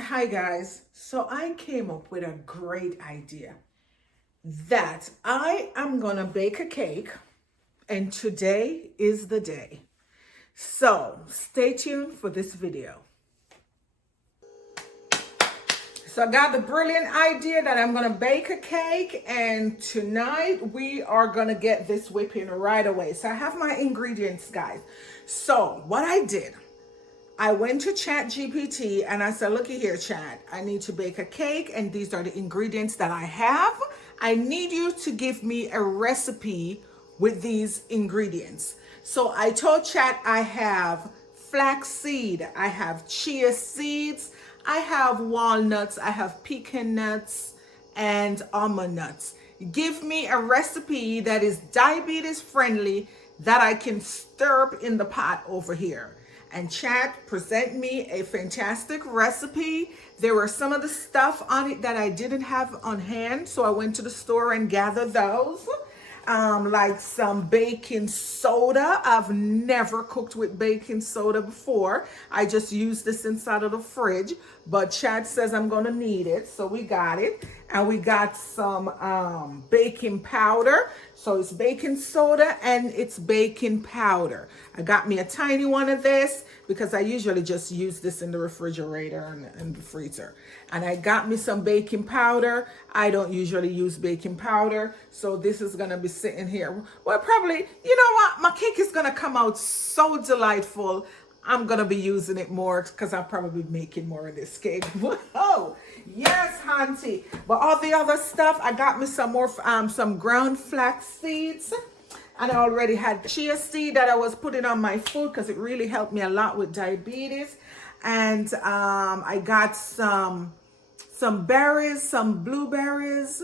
Hi guys, so I came up with a great idea that I am gonna bake a cake, and today is the day. So stay tuned for this video. So I got the brilliant idea that I'm gonna bake a cake, and tonight we are gonna get this whipping right away. So I have my ingredients, guys. So what I did, I went to Chat GPT and I said, looky here, Chat, I need to bake a cake and these are the ingredients that I have. I need you to give me a recipe with these ingredients. So I told Chat I have flaxseed, I have chia seeds, I have walnuts, I have pecan nuts, and almond nuts. Give me a recipe that is diabetes friendly that I can stir up in the pot over here. And Chat present me a fantastic recipe. There were some of the stuff on it that I didn't have on hand, so I went to the store and gathered those. Like some baking soda. I've never cooked with baking soda before. I just used this inside of the fridge, but Chad says I'm gonna need it, so we got it. And we got some baking powder. So it's baking soda and it's baking powder. I got me a tiny one of this because I usually just use this in the refrigerator and the freezer. And I got me some baking powder. I don't usually use baking powder, so this is gonna be sitting here. Well, probably, you know what? My cake is gonna come out so delightful. I'm gonna be using it more because I'll probably be making more of this cake. Whoa, yes, Auntie. But all the other stuff, I got me some more, some ground flax seeds. And I already had chia seed that I was putting on my food because it really helped me a lot with diabetes. And I got some berries, some blueberries,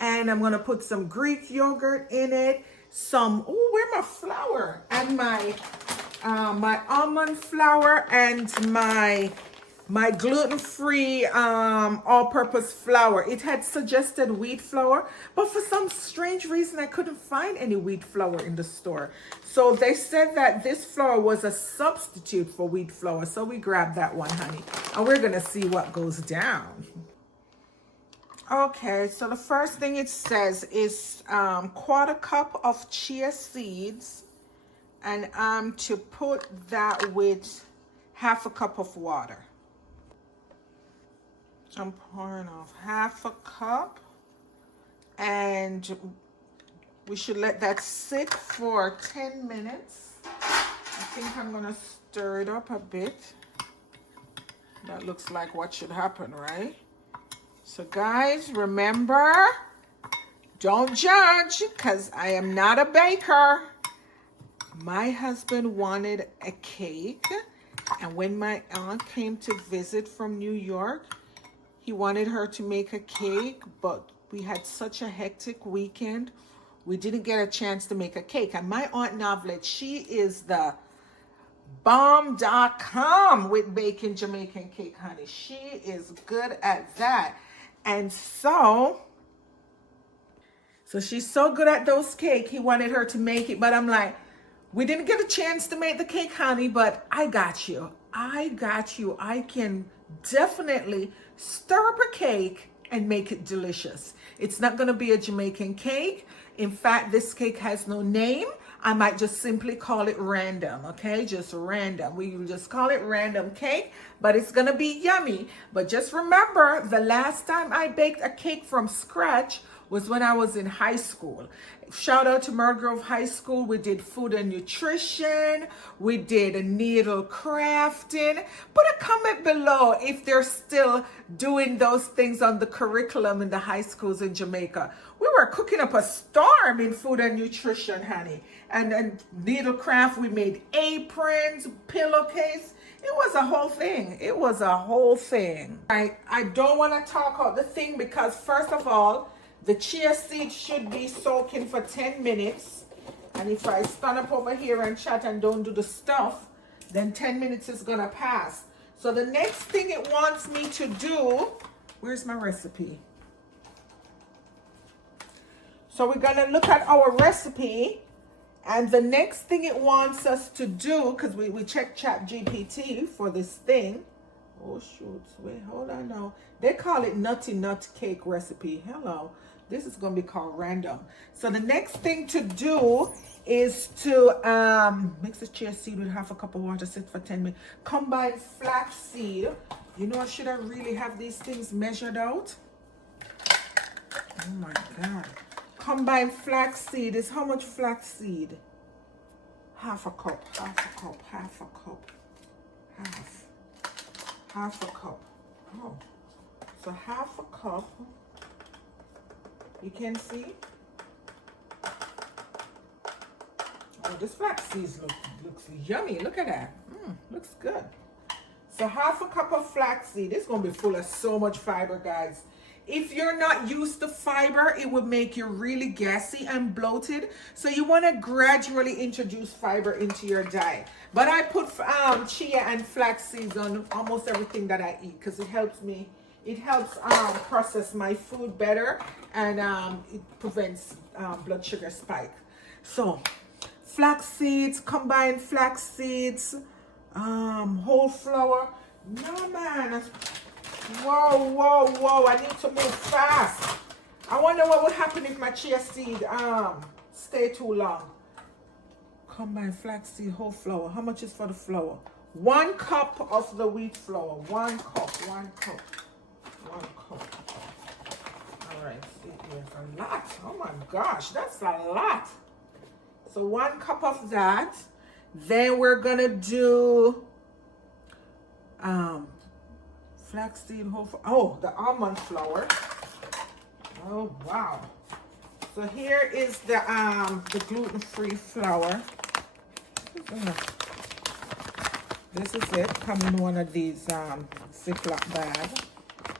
and I'm gonna put some Greek yogurt in it. Oh, where's my flour? And my almond flour and my gluten-free all-purpose flour. It had suggested wheat flour, but for some strange reason I couldn't find any wheat flour in the store. So they said that this flour was a substitute for wheat flour, so we grabbed that one, honey, and we're gonna see what goes down. Okay, so the first thing it says is quarter cup of chia seeds, and I'm to put that with half a cup of water. I'm pouring off half a cup, and we should let that sit for 10 minutes. I think I'm gonna stir it up a bit. That looks like what should happen, right? So guys, remember, don't judge, because I am not a baker. My husband wanted a cake, and when my aunt came to visit from New York, he wanted her to make a cake, but we had such a hectic weekend, we didn't get a chance to make a cake. And my Aunt Novlet, she is the bomb.com with baking Jamaican cake, honey. She is good at that. And so she's so good at those cake, he wanted her to make it, but I'm like, we didn't get a chance to make the cake, honey, but I got you. I got you. I can definitely stir up a cake and make it delicious. It's not going to be a Jamaican cake. In fact, this cake has no name. I might just simply call it random, okay? Just random. We will just call it random cake, but it's going to be yummy. But just remember, the last time I baked a cake from scratch was when I was in high school. Shout out to Merle Grove High School. We did food and nutrition. We did a needle crafting. Put a comment below if they're still doing those things on the curriculum in the high schools in Jamaica. We were cooking up a storm in food and nutrition, honey. And needle craft, we made aprons, pillowcase. It was a whole thing. It was a whole thing. I don't want to talk about the thing because, first of all, the chia seeds should be soaking for 10 minutes. And if I stand up over here and chat and don't do the stuff, then 10 minutes is going to pass. So the next thing it wants me to do, where's my recipe? So we're going to look at our recipe. And the next thing it wants us to do, because we checked Chat GPT for this thing. Oh shoot, wait, hold on now. They call it nutty nut cake recipe. Hello. This is gonna be called random. So the next thing to do is to mix the chia seed with half a cup of water, sit for 10 minutes. Combine flax seed. You know, should I really have these things measured out? Oh my God. Combine flax seed is how much flax seed? Half a cup, half a cup, half a cup, half a cup. Oh, so half a cup. You can see. Oh, this flax seed looks yummy. Look at that. Looks good. So half a cup of flax seed. It's gonna be full of so much fiber, guys. If you're not used to fiber, it would make you really gassy and bloated. So you want to gradually introduce fiber into your diet. But I put chia and flax seeds on almost everything that I eat because it helps me. It helps process my food better, and it prevents blood sugar spike. So flax seeds, combined flax seeds, whole flour. No, man. Whoa, whoa, whoa, I need to move fast. I wonder what would happen if my chia seed stay too long. Combined flaxseed whole flour. How much is for the flour? 1 cup of the wheat flour. 1 cup, 1 cup, 1 cup. All right, see, there's a lot. Oh my gosh, that's a lot. So 1 cup of that. Then we're gonna do flaxseed whole flour. Oh, the almond flour. Oh wow. So here is the gluten-free flour. This is it. Come in one of these Ziploc bags.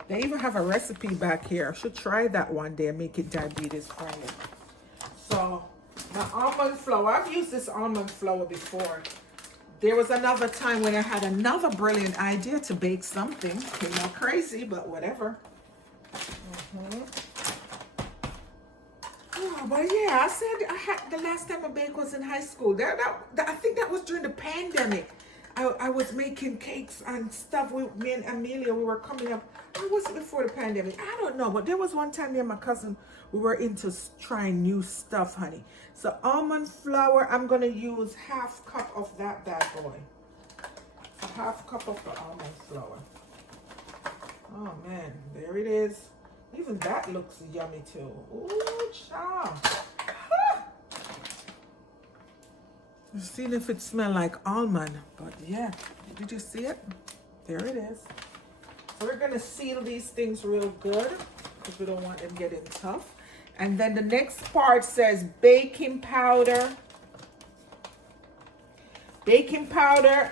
They even have a recipe back here. I should try that one day and make it diabetes friendly. So the almond flour. I've used this almond flour before. There was another time when I had another brilliant idea to bake something. Came out crazy, but whatever. Oh, but yeah, I said I had the last time I baked was in high school. I think that was during the pandemic. I was making cakes and stuff with me and Amelia. We were coming up. Or was it before the pandemic? I don't know. But there was one time me and my cousin, we were into trying new stuff, honey. So almond flour, I'm going to use half cup of that bad boy. So half cup of the almond flour. Oh, man. There it is. Even that looks yummy, too. Ooh, child. See if it smells like almond, but yeah, did you see it? There it is. So we're gonna seal these things real good because we don't want them getting tough. And then the next part says baking powder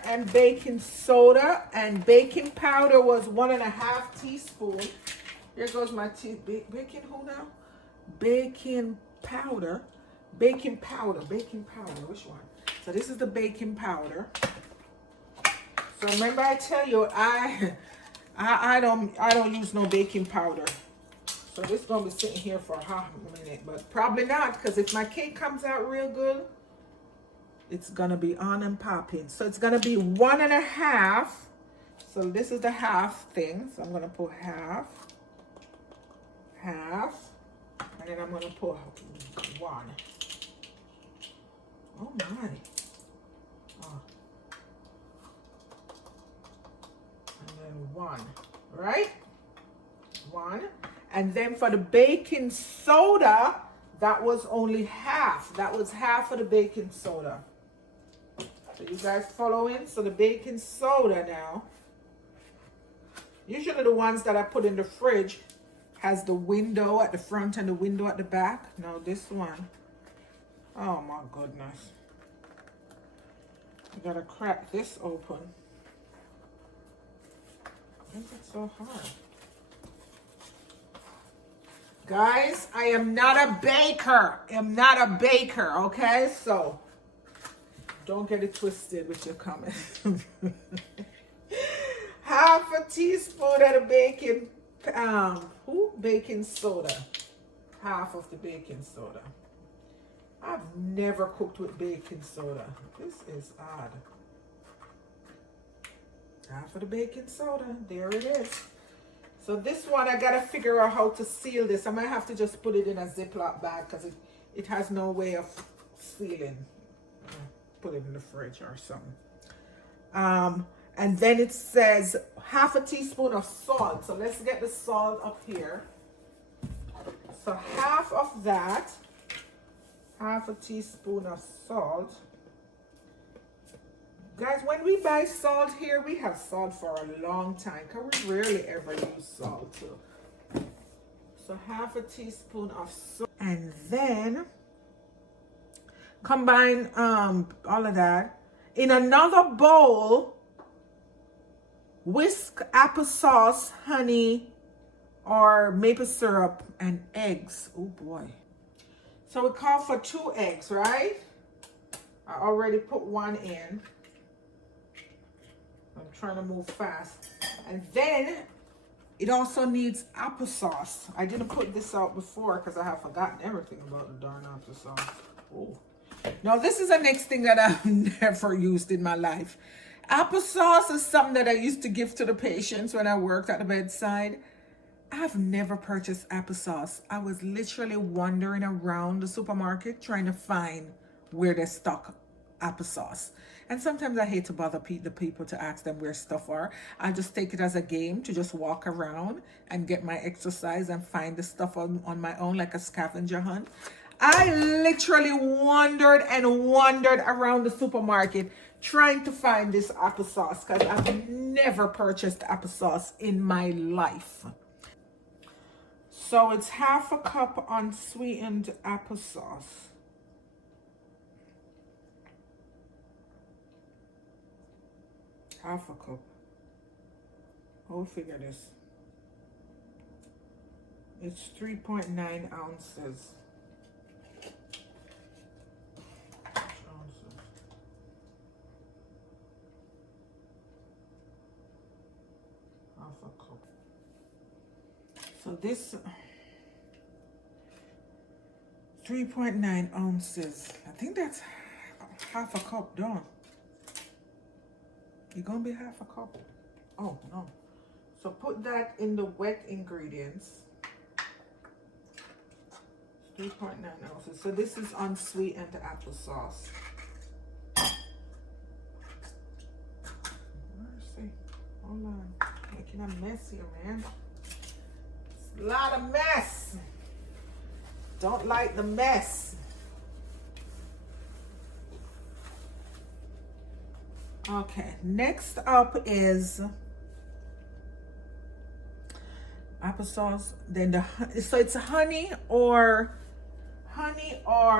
and baking soda. And baking powder was 1.5 teaspoons. Here goes my baking who now? Baking powder. Which one? So this is the baking powder. So remember I tell you I don't use no baking powder. So this is gonna be sitting here for a hot minute, but probably not, because if my cake comes out real good, it's gonna be on and popping. So it's gonna be 1.5. So this is the half thing. So I'm gonna put half, and then I'm gonna put 1. Oh my. Oh. And then 1, right? 1. And then for the baking soda, that was only half. That was half of the baking soda. So you guys following? So the baking soda now. Usually the ones that I put in the fridge has the window at the front and the window at the back. No, this one. Oh my goodness. I gotta crack this open. Why is it so hard? Guys, I am not a baker. Okay? So don't get it twisted with your comments. Half a teaspoon of the baking soda. Half of the baking soda. I've never cooked with baking soda. This is odd. half of the baking soda. There it is. So this one, I gotta figure out how to seal this. I might have to just put it in a Ziploc bag because it has no way of sealing. Put it in the fridge or something. And then it says half a teaspoon of salt. So let's get the salt up here. So half of that, half a teaspoon of salt. Guys, when we buy salt here, we have salt for a long time because we rarely ever use salt. So half a teaspoon of salt. And then combine all of that. In another bowl, whisk applesauce, honey, or maple syrup and eggs. Oh boy. So we call for 2 eggs, right? I already put 1 in. I'm trying to move fast. And then it also needs applesauce. I didn't put this out before because I have forgotten everything about the darn applesauce. Oh. Now this is the next thing that I've never used in my life. Applesauce is something that I used to give to the patients when I worked at the bedside. I've never purchased applesauce. I was literally wandering around the supermarket trying to find where they stock applesauce. And sometimes I hate to bother the people to ask them where stuff are. I just take it as a game to just walk around and get my exercise and find the stuff on my own like a scavenger hunt. I literally wandered and wandered around the supermarket trying to find this applesauce because I've never purchased applesauce in my life. So it's half a cup unsweetened applesauce. Half a cup. We'll figure this. It's 3.9 ounces. Half a cup. So this 3.9 ounces. I think that's half a cup done. You're gonna be half a cup. Oh no. So put that in the wet ingredients. 3.9 ounces. So this is unsweetened applesauce. Mercy. Hold on. Making a mess here, man. It's a lot of mess. Don't like the mess. Okay, next up is applesauce. Then so it's honey or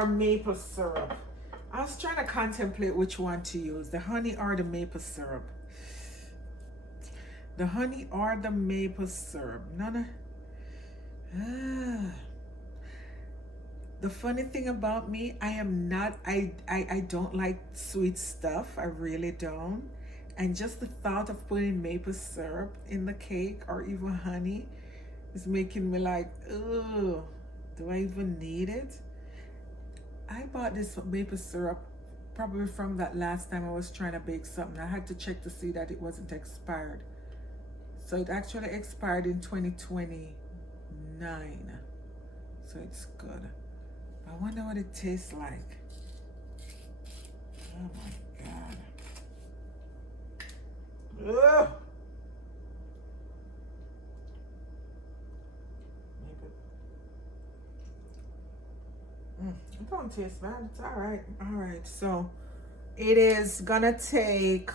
maple syrup. I was trying to contemplate which one to use, the honey or the maple syrup. The honey or the maple syrup. The funny thing about me, I don't like sweet stuff. I really don't. And just the thought of putting maple syrup in the cake or even honey is making me like, ugh, do I even need it? I bought this maple syrup probably from that last time I was trying to bake something. I had to check to see that it wasn't expired. So it actually expired in 2029. So it's good. I wonder what it tastes like. Oh my God. Ugh. It don't taste bad. It's all right. All right. So it is gonna take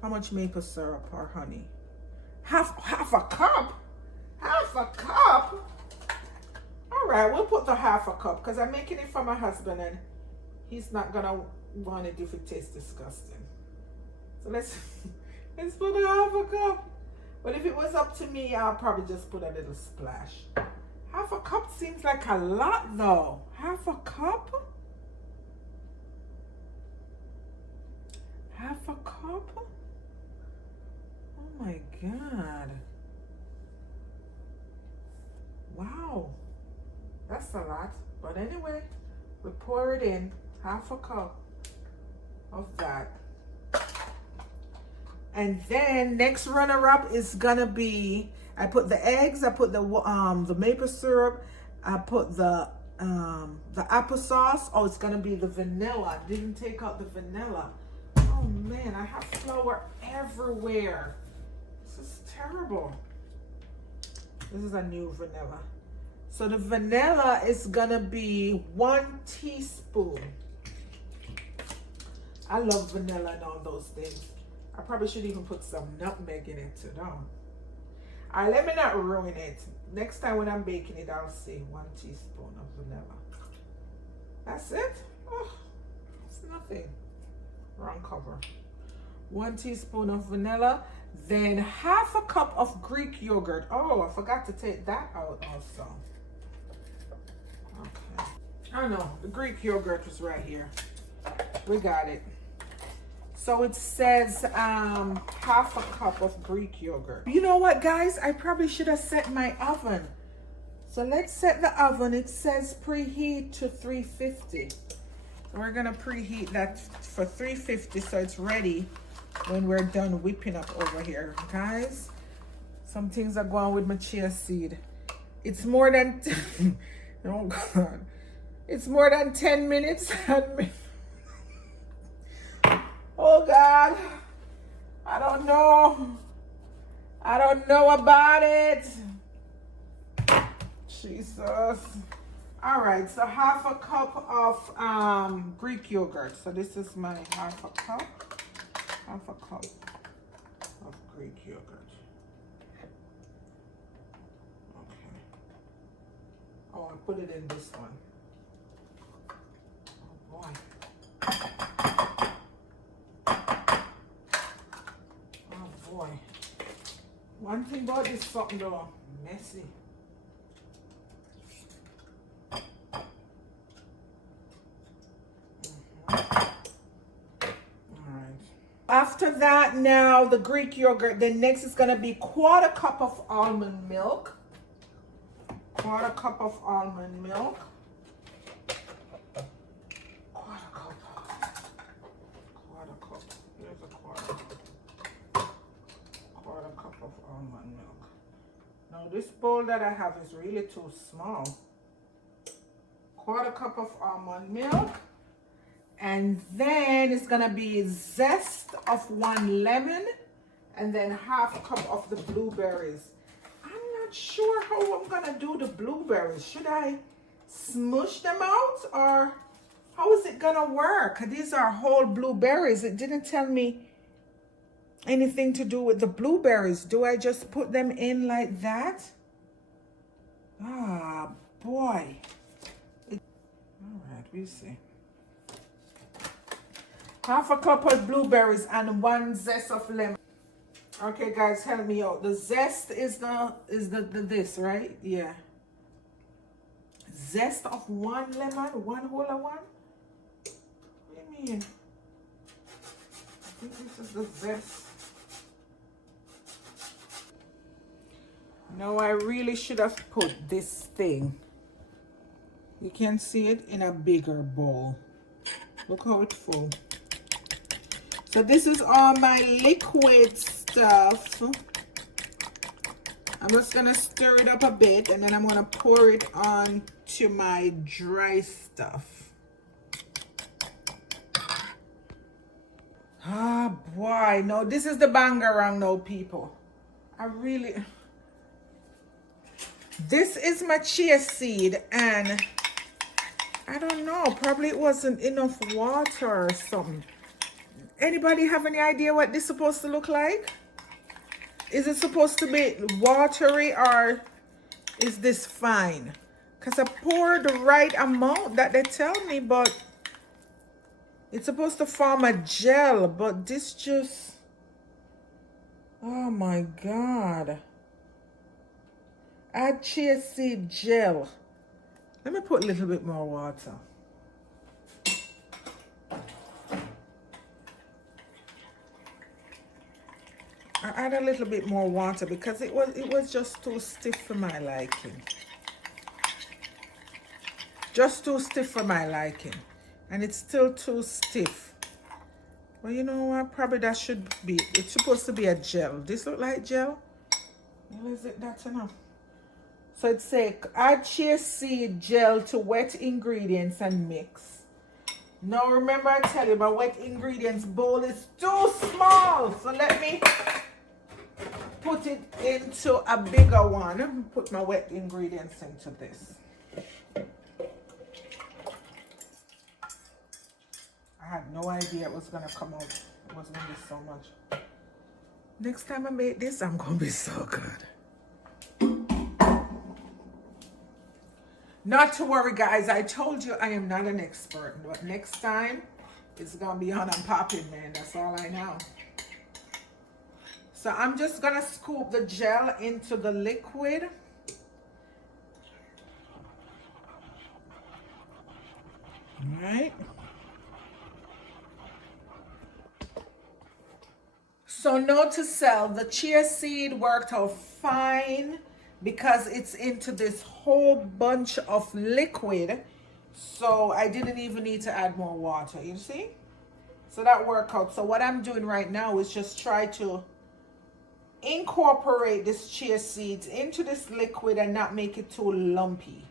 how much maple syrup or honey? Half a cup. Half a cup. All right, we'll put the half a cup because I'm making it for my husband and he's not gonna want it if it tastes disgusting. So let's put a half a cup. But if it was up to me, I'll probably just put a little splash. Half a cup seems like a lot though. Half a cup? Half a cup? Oh my God. Wow. That's a lot. But anyway, we pour it in. Half a cup of that. And then next runner-up is gonna be, I put the eggs, I put the maple syrup, I put the applesauce. Oh, it's gonna be the vanilla. I didn't take out the vanilla. Oh man, I have flour everywhere. This is terrible. This is a new vanilla. So the vanilla is gonna be 1 teaspoon. I love vanilla and all those things. I probably should even put some nutmeg in it too, though. All right, let me not ruin it. Next time when I'm baking it, I'll say 1 teaspoon of vanilla. That's it? Oh, it's nothing. Wrong cover. 1 teaspoon of vanilla. Then half a cup of Greek yogurt. Oh, I forgot to take that out also. Okay. Oh no, the Greek yogurt was right here. We got it. So it says half a cup of Greek yogurt. You know what, guys? I probably should have set my oven. So let's set the oven. It says preheat to 350. So we're gonna preheat that for 350 so it's ready when we're done whipping up over here. Guys, some things are going with my chia seed. It's more than, oh God. It's more than 10 minutes. Oh God, I don't know. I don't know about it. Jesus. All right, so half a cup of Greek yogurt. So this is my half a cup of Greek yogurt. Okay. Oh, I put it in this one. Oh boy. Oh boy. One thing about this something though, messy. After that, now the Greek yogurt, then next is going to be 1/4 cup of almond milk. 1/4 cup of almond milk. 1/4 cup. 1/4 cup. Here's a 1/4 cup. 1/4 cup of almond milk. Now this bowl that I have is really too small. 1/4 cup of almond milk. And then it's gonna be zest of 1 lemon and then half a cup of the blueberries. I'm not sure how I'm gonna do the blueberries. Should I smush them out or how is it gonna work? These are whole blueberries. It didn't tell me anything to do with the blueberries. Do I just put them in like that? Ah, boy. All right, we'll see. Half a cup of blueberries and 1 zest of lemon. Okay, guys, help me out. The zest is the this, right? Yeah. Zest of 1 lemon, 1 whole of 1. What do you mean? I think this is the zest. No, I really should have put this thing. You can see it in a bigger bowl. Look how it's full. So this is all my liquid stuff. I'm just gonna stir it up a bit and then I'm gonna pour it on to my dry stuff. Ah, boy, no, this is the bangarang now, people. This is my chia seed and I don't know, probably it wasn't enough water or something. Anybody have any idea what this is supposed to look like? Is it supposed to be watery or is this fine? Because I poured the right amount that they tell me, but it's supposed to form a gel, but this just, oh my God. Add chia seed gel. Let me put a little bit more water. I add a little bit more water because it was just too stiff for my liking. Just too stiff for my liking. And it's still too stiff. Well, you know what? Probably that should be, it's supposed to be a gel. This look like gel? Well, is it that enough? So it says add chia seed gel to wet ingredients and mix. Now remember I tell you my wet ingredients bowl is too small. So let me put it into a bigger one. Put my wet ingredients into this. I had no idea it was gonna come out. It was gonna be so much. Next time I make this, I'm gonna be so good. Not to worry, guys. I told you I am not an expert, but next time it's gonna be on and popping, man. That's all I know. So I'm just gonna scoop the gel into the liquid. All right. So note to self, the chia seed worked out fine because it's into this whole bunch of liquid. So I didn't even need to add more water, you see? So that worked out. So what I'm doing right now is just try to incorporate this chia seeds into this liquid and not make it too lumpy,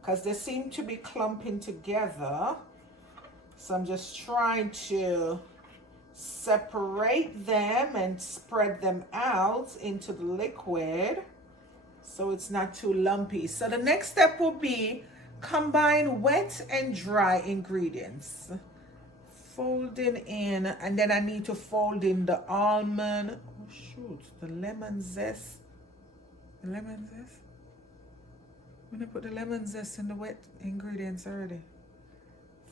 because they seem to be clumping together. So I'm just trying to separate them and spread them out into the liquid so it's not too lumpy. So the next step will be combine wet and dry ingredients. Folding in, and then I need to fold in the almond, oh shoot, the lemon zest. The lemon zest? I'm gonna put the lemon zest in the wet ingredients already.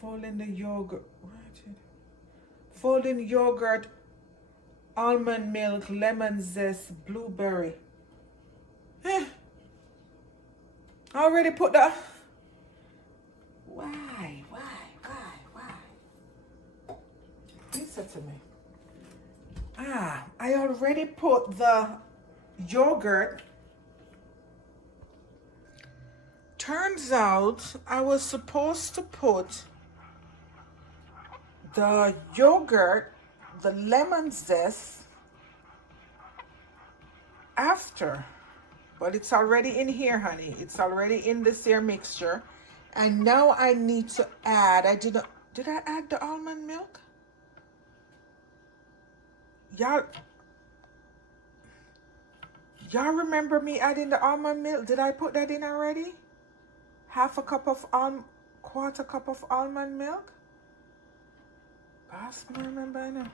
Fold in the yogurt. Fold in yogurt, almond milk, lemon zest, blueberry. I already put the... Why? Listen to me. I already put the yogurt. Turns out I was supposed to put the yogurt, the lemon zest after, but it's already in here, honey. It's already in this here mixture. And now I need to add, did I add the almond milk? Y'all remember me adding the almond milk? Did I put that in already? Quarter cup of almond milk? Boss, I remember I know.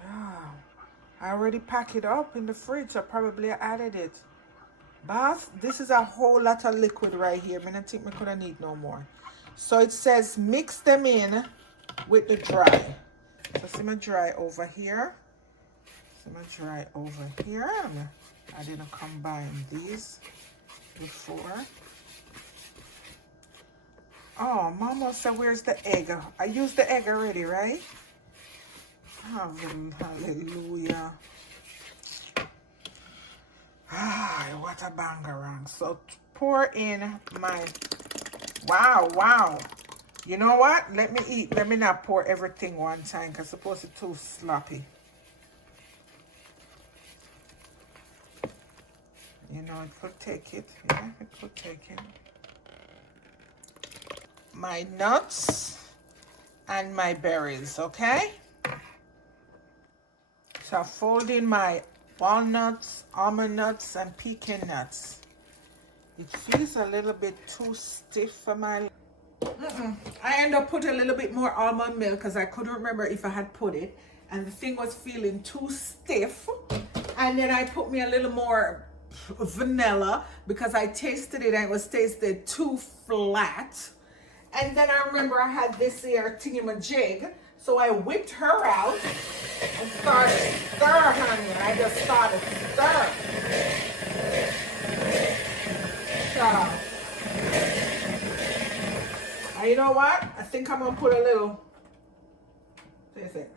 Yeah, I already packed it up in the fridge, so probably I added it. Boss, this is a whole lot of liquid right here. I think we could have need no more. So it says mix them in with the dry. So see my dry over here. I didn't combine these before. Oh, Mama said, where's the egg? I used the egg already, right? Hallelujah. What a bangarang. So pour in my, wow. You know what? Let me not pour everything one time because suppose it's too sloppy. You know, it could take it. Yeah, it could take it. My nuts and my berries, okay? So I fold in my walnuts, almond nuts, and pecan nuts. It feels a little bit too stiff for my... I end up putting a little bit more almond milk because I couldn't remember if I had put it. And the thing was feeling too stiff. And then I put me a little more vanilla because I tasted it and it was tasted too flat. And then I remember I had this here thingamajig. So I whipped her out and started stir, honey. I just started stir. So, and you know what? I think I'm gonna put a little, taste it.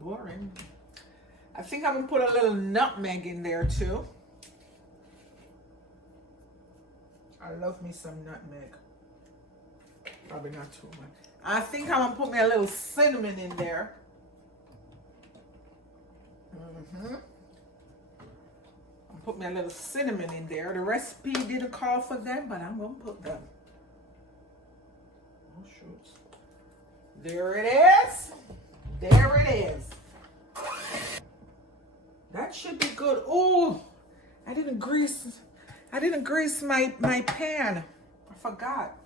Boring. I think I'm gonna put a little nutmeg in there too. I love me some nutmeg. Probably not too much. I think I'm gonna put me a little cinnamon in there. I'll put me a little cinnamon in there. The recipe didn't call for them, but I'm gonna put them. Oh shoot. There it is. There it is. That should be good. Oh, I didn't grease my pan. I forgot.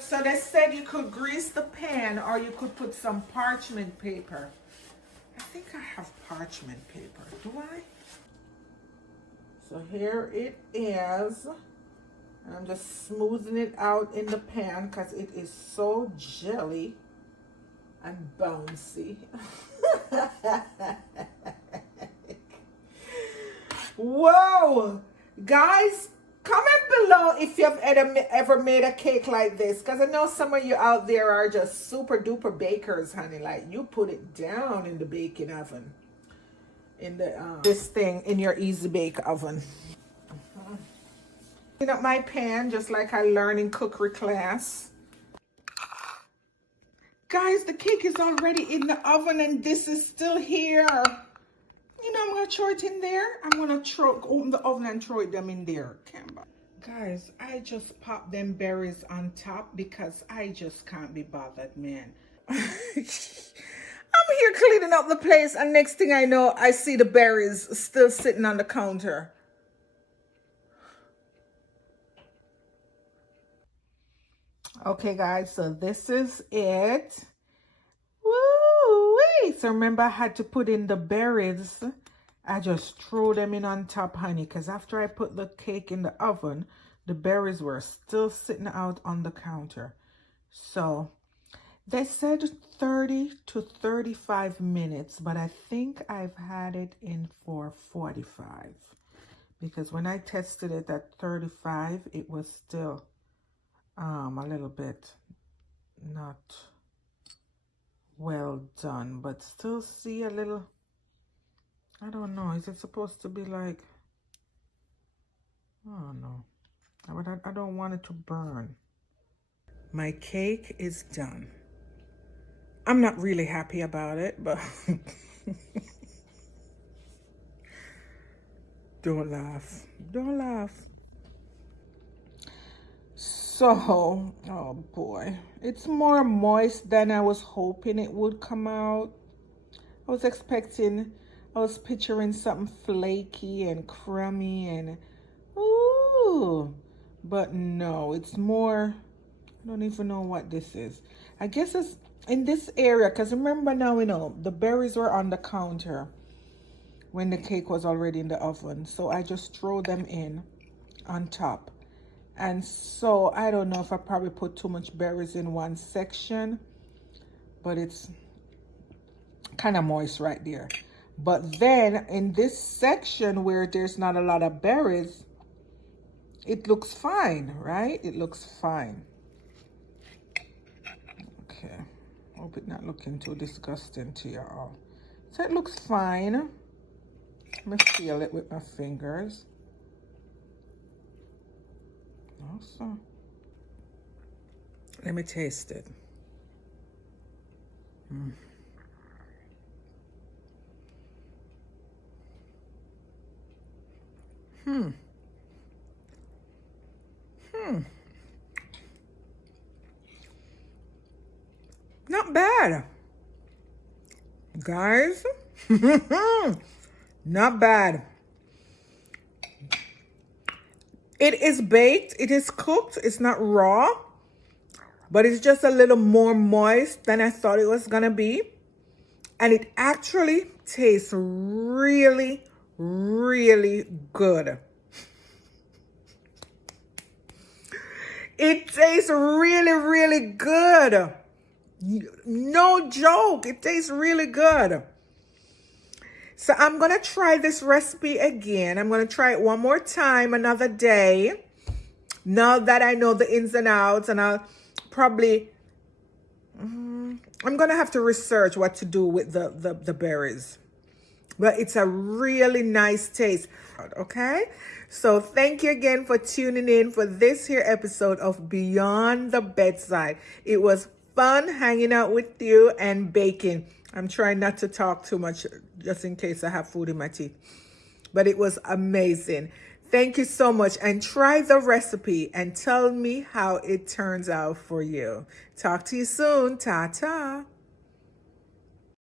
So they said you could grease the pan or you could put some parchment paper. I think I have parchment paper. Do I? So here it is. I'm just smoothing it out in the pan because it is so jelly and bouncy. Whoa! Guys, comment below if you've ever made a cake like this, because I know some of you out there are just super duper bakers, honey. Like, you put it down in the baking oven, in the this thing in your easy bake oven. Clean up my pan just like I learned in cookery class. Guys, the cake is already in the oven and this is still here. You know, I'm gonna throw it in there. I'm gonna open the oven and throw them in there. Guys, I just popped them berries on top because I just can't be bothered, man. I'm here cleaning up the place and next thing I know, I see the berries still sitting on the counter. Okay, guys, so this is it. Woo-wee. So remember, I had to put in the berries. I just threw them in on top, honey, because after I put the cake in the oven, the berries were still sitting out on the counter. So they said 30 to 35 minutes, but I think I've had it in for 45. Because when I tested it at 35, it was still a little bit not well done, but still see a little, I don't know, is it supposed to be like, I don't know, but I don't want it to burn. My cake is done. I'm not really happy about it, but don't laugh, don't laugh. So, oh boy, it's more moist than I was hoping it would come out. I was picturing something flaky and crummy and, ooh, but no, it's more, I don't even know what this is. I guess it's in this area, because remember now, you know, the berries were on the counter when the cake was already in the oven. So I just throw them in on top. And so I don't know if I probably put too much berries in one section, but it's kind of moist right there. But then in this section where there's not a lot of berries, it looks fine, right? It looks fine. Okay, hope it's not looking too disgusting to you all. So it looks fine. Let me feel it with my fingers. Awesome. Let me taste it. Not bad, guys. Not bad. It is baked, it is cooked, it's not raw, but it's just a little more moist than I thought it was gonna be. And it actually tastes really, really good. It tastes really, really good. No joke, it tastes really good. So I'm going to try this recipe again. I'm going to try it one more time, another day. Now that I know the ins and outs, and I'll probably, I'm going to have to research what to do with the berries. but it's a really nice taste. Okay, so thank you again for tuning in for this here episode of Beyond the Bedside. It was fun hanging out with you and baking. I'm trying not to talk too much just in case I have food in my teeth, but it was amazing. Thank you so much, and try the recipe and tell me how it turns out for you. Talk to you soon. Ta-ta.